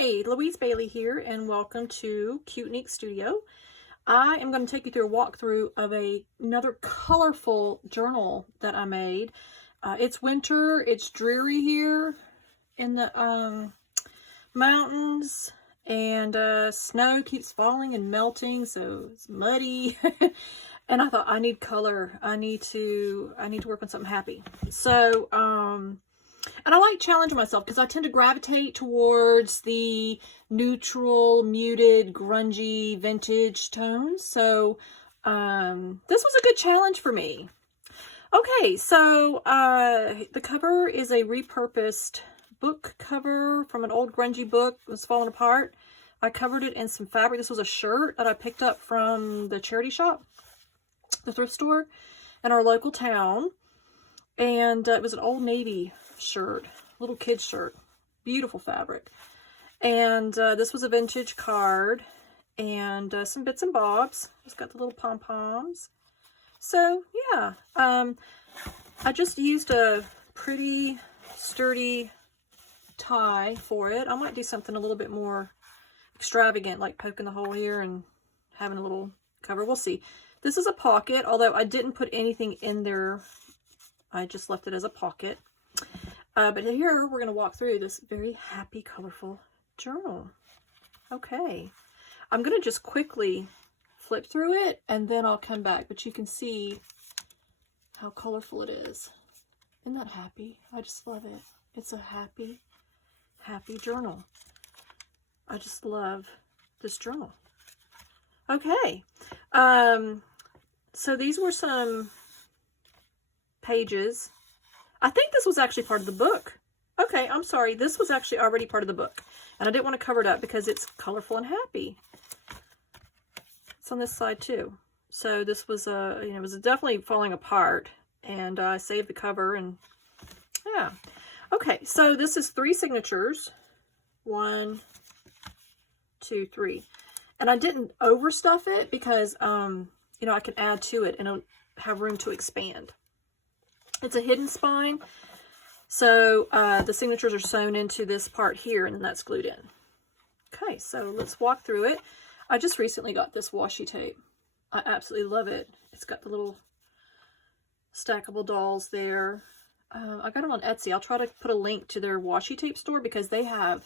Hi, Louise Bailey here, and welcome to Cute Neat Studio. I am going to take you through a walkthrough of another colorful journal that I made. It's winter, it's dreary here in the mountains, and snow keeps falling and melting, so it's muddy. And I thought, I need color. I need to work on something happy. So, and I like challenging myself because I tend to gravitate towards the neutral, muted, grungy, vintage tones. So this was a good challenge for me. Okay, so the cover is a repurposed book cover from an old grungy book. It was falling apart. I covered it in some fabric. This was a shirt that I picked up from the charity shop, the thrift store in our local town. And it was an Old Navy shirt, little kid shirt, beautiful fabric. And this was a vintage card and some bits and bobs. It's got the little pom-poms. So yeah, I just used a pretty sturdy tie for it. I might do something a little bit more extravagant, like poking the hole here and having a little cover. We'll see. This is a pocket, although I didn't put anything in there. I just left it as a pocket. But here we're going to walk through this very happy, colorful journal. Okay. I'm going to just quickly flip through it and then I'll come back. But you can see how colorful it is. Isn't that happy? I just love it. It's a happy, happy journal. I just love this journal. Okay. So these were some pages. I think this was actually part of the book. Okay, I'm sorry. This was actually already part of the book. And I didn't want to cover it up because it's colorful and happy. It's on this side too. So this was, it was definitely falling apart. And I saved the cover and yeah. Okay, so this is 3 signatures. 1, 2, 3. And I didn't overstuff it because, I can add to it and it'll have room to expand. It's a hidden spine, so the signatures are sewn into this part here, and then that's glued in. Okay, so let's walk through it. I just recently got this washi tape. I absolutely love it. It's got the little stackable dolls there. I got them on Etsy. I'll try to put a link to their washi tape store because they have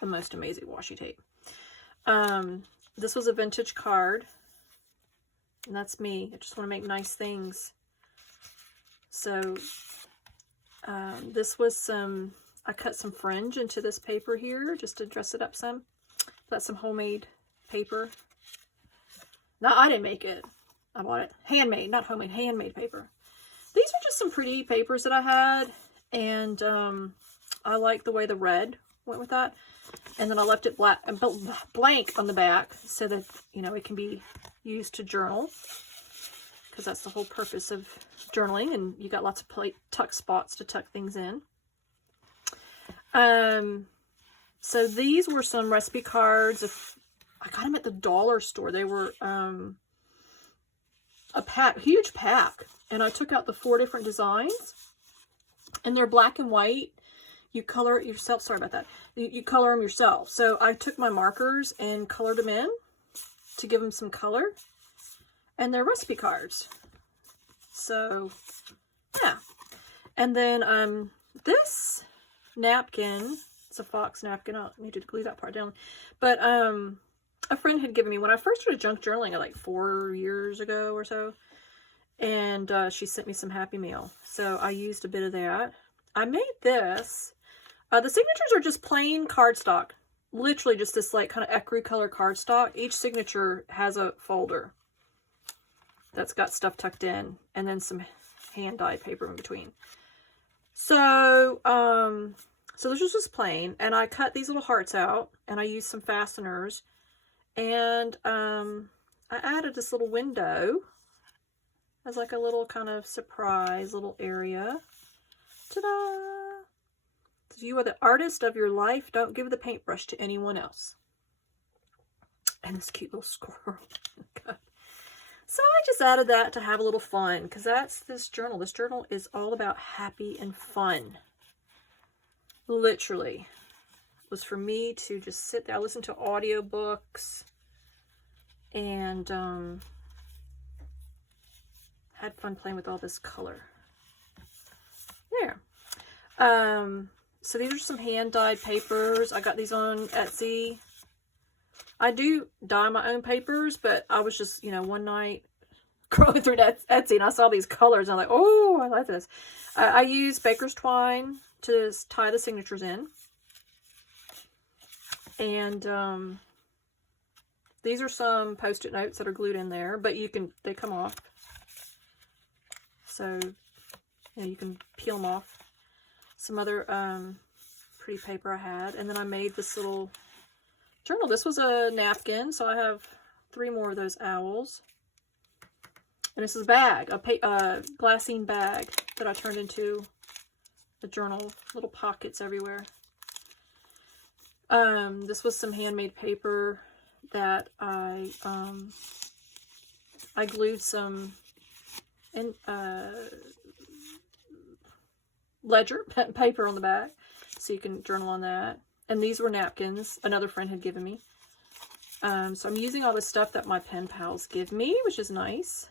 the most amazing washi tape. This was a vintage card, and that's me. I just want to make nice things. So this was I cut some fringe into this paper here just to dress it up some. That's some homemade paper. No, I didn't make it. I bought it. Handmade, not homemade, handmade paper. These are just some pretty papers that I had. And I like the way the red went with that. And then I left it blank on the back so that, it can be used to journal. Because that's the whole purpose of journaling, and you got lots of tuck spots to tuck things in. So these were some recipe cards. I got them at the dollar store. They were a huge pack, and I took out the 4 different designs, and they're black and white. You color it yourself. Sorry about that. You color them yourself. So I took my markers and colored them in to give them some color. And they're recipe cards. So, yeah. And then this napkin, it's a fox napkin. I need to glue that part down. But a friend had given me, when I first started junk journaling, like 4 years ago or so. And she sent me some Happy Meal. So I used a bit of that. I made this. The signatures are just plain cardstock. Literally just this like kind of ecru color cardstock. Each signature has a folder that's got stuff tucked in, and then some hand-dyed paper in between. So, so this was just plain, and I cut these little hearts out, and I used some fasteners, and I added this little window as like a little kind of surprise little area. Ta-da! So you are the artist of your life. Don't give the paintbrush to anyone else. And this cute little squirrel. God. So I just added that to have a little fun, because that's this journal. This journal is all about happy and fun. Literally. was for me to just sit there. I listened to audiobooks and had fun playing with all this color. There. So these are some hand-dyed papers. I got these on Etsy. I do dye my own papers, but I was just, you know, one night scrolling through Etsy and I saw these colors and I'm like, oh, I like this. I use baker's twine to tie the signatures in. And these are some Post-it notes that are glued in there, but they come off. So, you know, you can peel them off. Some other pretty paper I had. And then I made this little journal. This was a napkin, so I have 3 more of those owls. And this is a bag, a glassine bag that I turned into a journal. Little pockets everywhere. This was some handmade paper that I glued some ledger paper on the back, so you can journal on that. And these were napkins another friend had given me. So I'm using all the stuff that my pen pals give me, which is nice.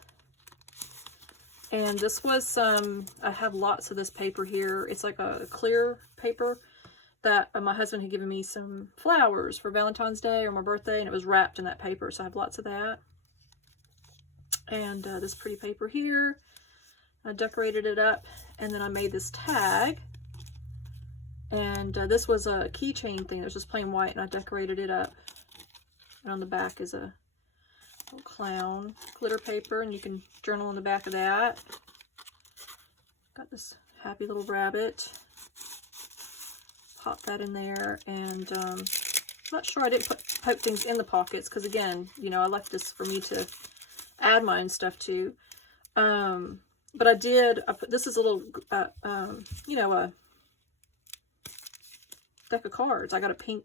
And this was some, I have lots of this paper here. It's like a clear paper that my husband had given me some flowers for Valentine's Day or my birthday, and it was wrapped in that paper, so I have lots of that. And this pretty paper here, I decorated it up, and then I made this tag. And this was a keychain thing that was just plain white, and I decorated it up. And on the back is a little clown glitter paper, and you can journal on the back of that. Got this happy little rabbit. Pop that in there, and I'm not sure I didn't poke things in the pockets because, again, you know, I left this for me to add my own stuff to. But I put this is a little, you know, a deck of cards. I got a pink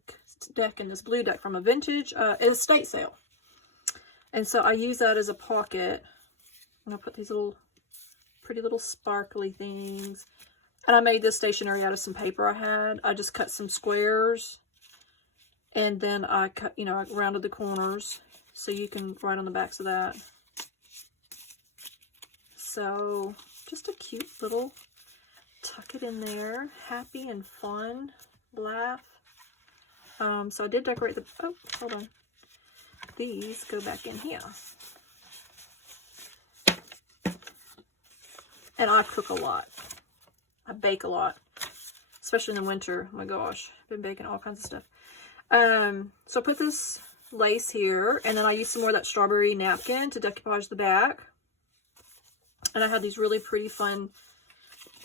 deck and this blue deck from a vintage estate sale. And so I use that as a pocket. And I put these little pretty little sparkly things. And I made this stationery out of some paper I had. I just cut some squares. And then I cut, you know, I rounded the corners. So you can write on the backs of that. So just a cute little tuck it in there. Happy and fun. Laugh. So I did decorate the, oh, hold on. These go back in here. And I cook a lot. I bake a lot. Especially in the winter. Oh my gosh. I've been baking all kinds of stuff. So I put this lace here. And then I used some more of that strawberry napkin to decoupage the back. And I had these really pretty fun,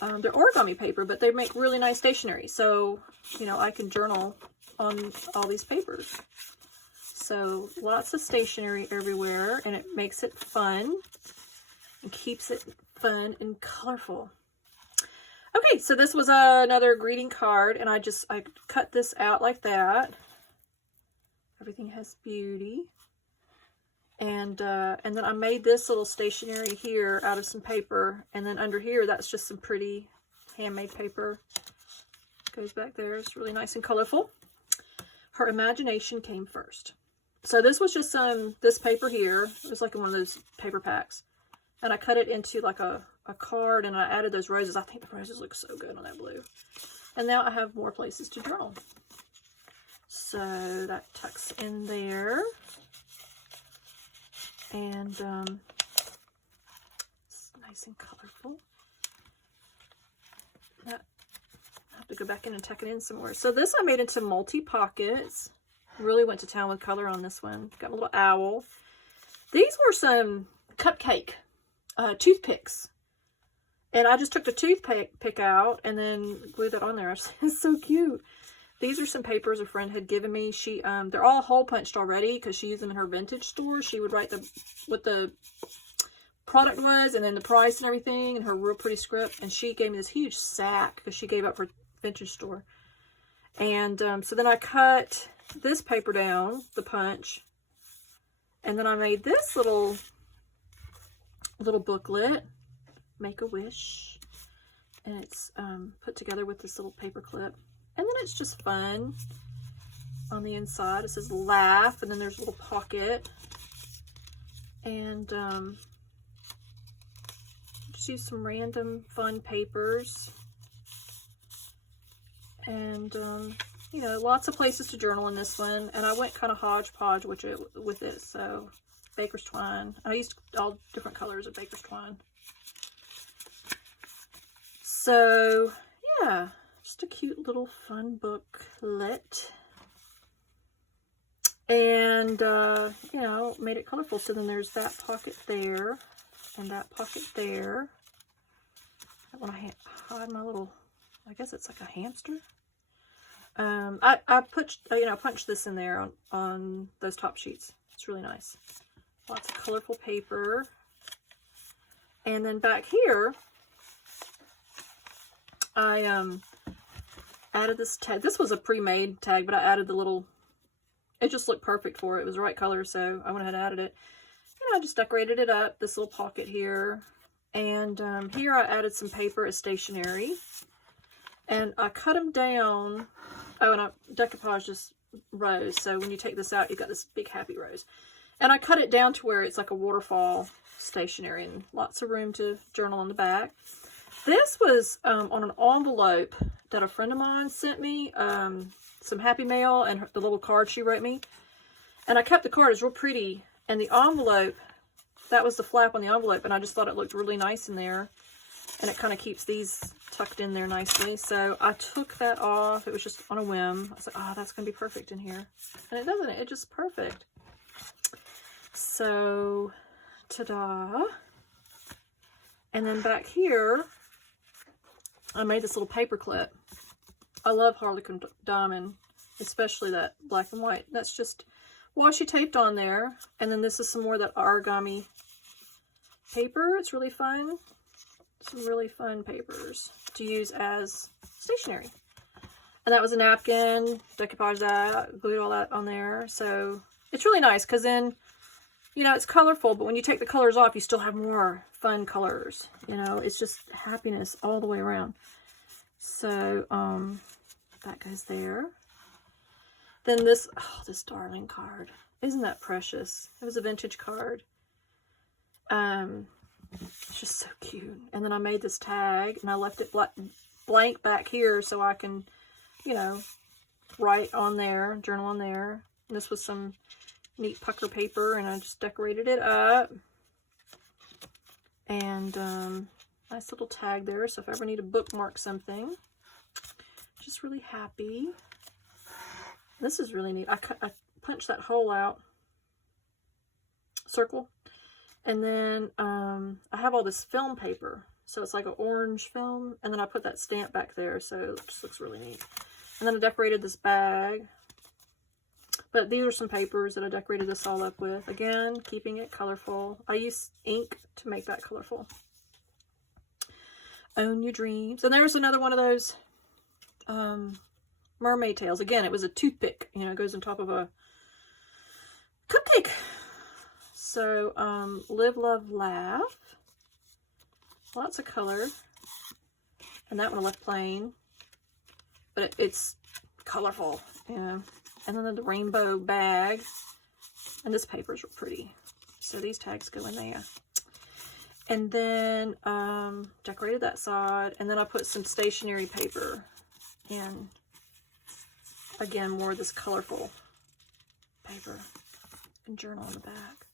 they're origami paper, but they make really nice stationery. So, you know, I can journal on all these papers. So lots of stationery everywhere, and it makes it fun and keeps it fun and colorful. Okay, so this was another greeting card, and I cut this out like that. Everything has beauty. And then I made this little stationery here out of some paper, and then under here that's just some pretty handmade paper. Goes back there. It's really nice and colorful. Her imagination came first. So this was just this paper here. It was like one of those paper packs. And I cut it into like a card, and I added those roses. I think the roses look so good on that blue. And now I have more places to journal. So that tucks in there. And it's nice and colorful. I have to go back in and tuck it in some more. So this I made into multi-pockets. Really went to town with color on this one. Got a little owl. These were some cupcake toothpicks. And I just took the toothpick out and then glued that on there. It's so cute. These are some papers a friend had given me. They're all hole punched already because she used them in her vintage store. She would write what the product was and then the price and everything and her real pretty script. And she gave me this huge sack because she gave up her vintage store. And so then I cut this paper down, the punch, and then I made this little booklet, Make a Wish, and it's put together with this little paper clip. And then it's just fun. on the inside. It says laugh, and then there's a little pocket. And just use some random fun papers. And you know, lots of places to journal in this one. And I went kind of hodgepodge with it. So baker's twine. I used all different colors of baker's twine. So yeah, just a cute little fun booklet. And you know, made it colorful. So then there's that pocket there and that pocket there. I want to hide my little, I guess it's like a hamster. I punched this in there on those top sheets. It's really nice. Lots of colorful paper. And then back here, I added this tag. This was a pre-made tag, but I added the little, it just looked perfect for it. It was the right color, so I went ahead and added it. And I just decorated it up, this little pocket here. And here I added some paper as stationery. And I cut them down. Oh, and I decoupaged this rose. So when you take this out, you've got this big happy rose. And I cut it down to where it's like a waterfall stationery and lots of room to journal on the back. This was on an envelope that a friend of mine sent me. Some happy mail and the little card she wrote me. And I kept the card. It's real pretty. And the envelope, that was the flap on the envelope. And I just thought it looked really nice in there. And it kind of keeps these tucked in there nicely. So I took that off. It was just on a whim. I was like, oh, that's going to be perfect in here. And it doesn't. It's just perfect. So, ta-da. And then back here, I made this little paper clip. I love Harlequin Diamond, especially that black and white. That's just washi taped on there. And then this is some more of that origami paper. It's really fun. Some really fun papers to use as stationery. And that was a napkin, decoupaged that, glued all that on there. So it's really nice because then, you know, it's colorful, but when you take the colors off, you still have more fun colors. You know, it's just happiness all the way around. So that goes there. Then this, oh, this darling card. Isn't that precious? It was a vintage card. It's just so cute. And then I made this tag and I left it blank back here so I can, you know, write on there, journal on there. And this was some neat pucker paper and I just decorated it up. And nice little tag there. So if I ever need to bookmark something, just really happy. This is really neat. I punched that hole out, circle. And then I have all this film paper. So it's like an orange film. And then I put that stamp back there. So it just looks really neat. And then I decorated this bag. But these are some papers that I decorated this all up with. Again, keeping it colorful. I use ink to make that colorful. Own your dreams. And there's another one of those mermaid tails. Again, it was a toothpick. You know, it goes on top of a cupcake. So, live, love, laugh. Lots of color. And that one I left plain. But it's colorful, you know. And then the rainbow bag. And this paper is real pretty. So these tags go in there. And then, decorated that side. And then I put some stationery paper in. Again, more of this colorful paper. And journal on the back.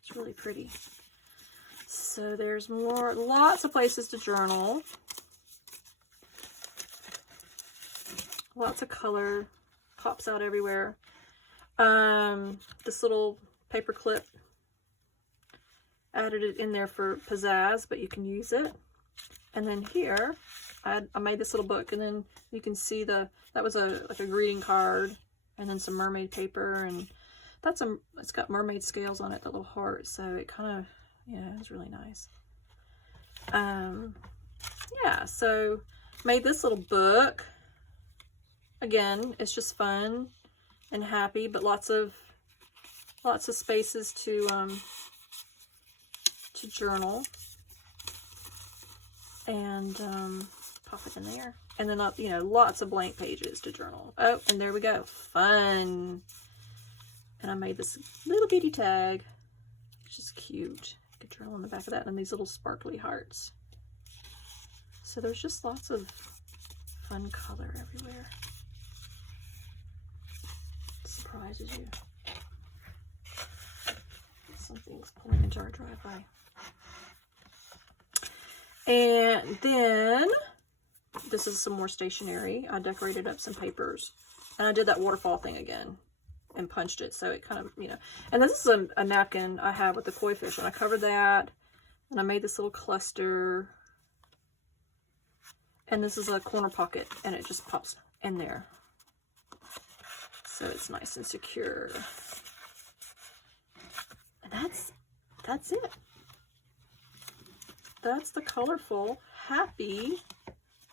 It's really pretty. So there's more, lots of places to journal. Lots of color. Pops out everywhere. This little paper clip. Added it in there for pizzazz, but you can use it. And then here, I made this little book, and then you can see that was like a greeting card, and then some mermaid paper, and it's got mermaid scales on it, that little heart, so it kind of, yeah, it's really nice. Yeah, so made this little book. Again, it's just fun and happy, but lots of spaces to journal and pop it in there. And then, you know, lots of blank pages to journal. Oh, and there we go. Fun. And I made this little bitty tag, which is cute. You could journal on the back of that, and these little sparkly hearts. So there's just lots of fun color everywhere. Surprises you. Something's pulling into our driveway. And then this is some more stationery. I decorated up some papers, and I did that waterfall thing again and punched it, so it kind of, you know. And this is a napkin I have with the koi fish, and I covered that, and I made this little cluster. And this is a corner pocket, and it just pops in there, so it's nice and secure. And that's it. That's the colorful, happy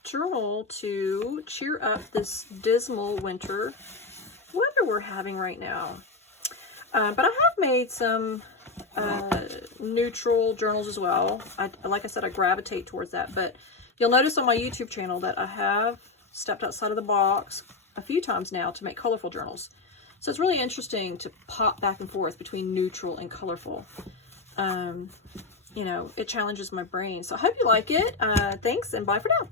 journal to cheer up this dismal winter weather we're having right now. But I have made some neutral journals as well. Like I said, I gravitate towards that. But you'll notice on my YouTube channel that I have stepped outside of the box a few times now to make colorful journals. So it's really interesting to pop back and forth between neutral and colorful. You know, it challenges my brain. So I hope you like it. Thanks, and bye for now.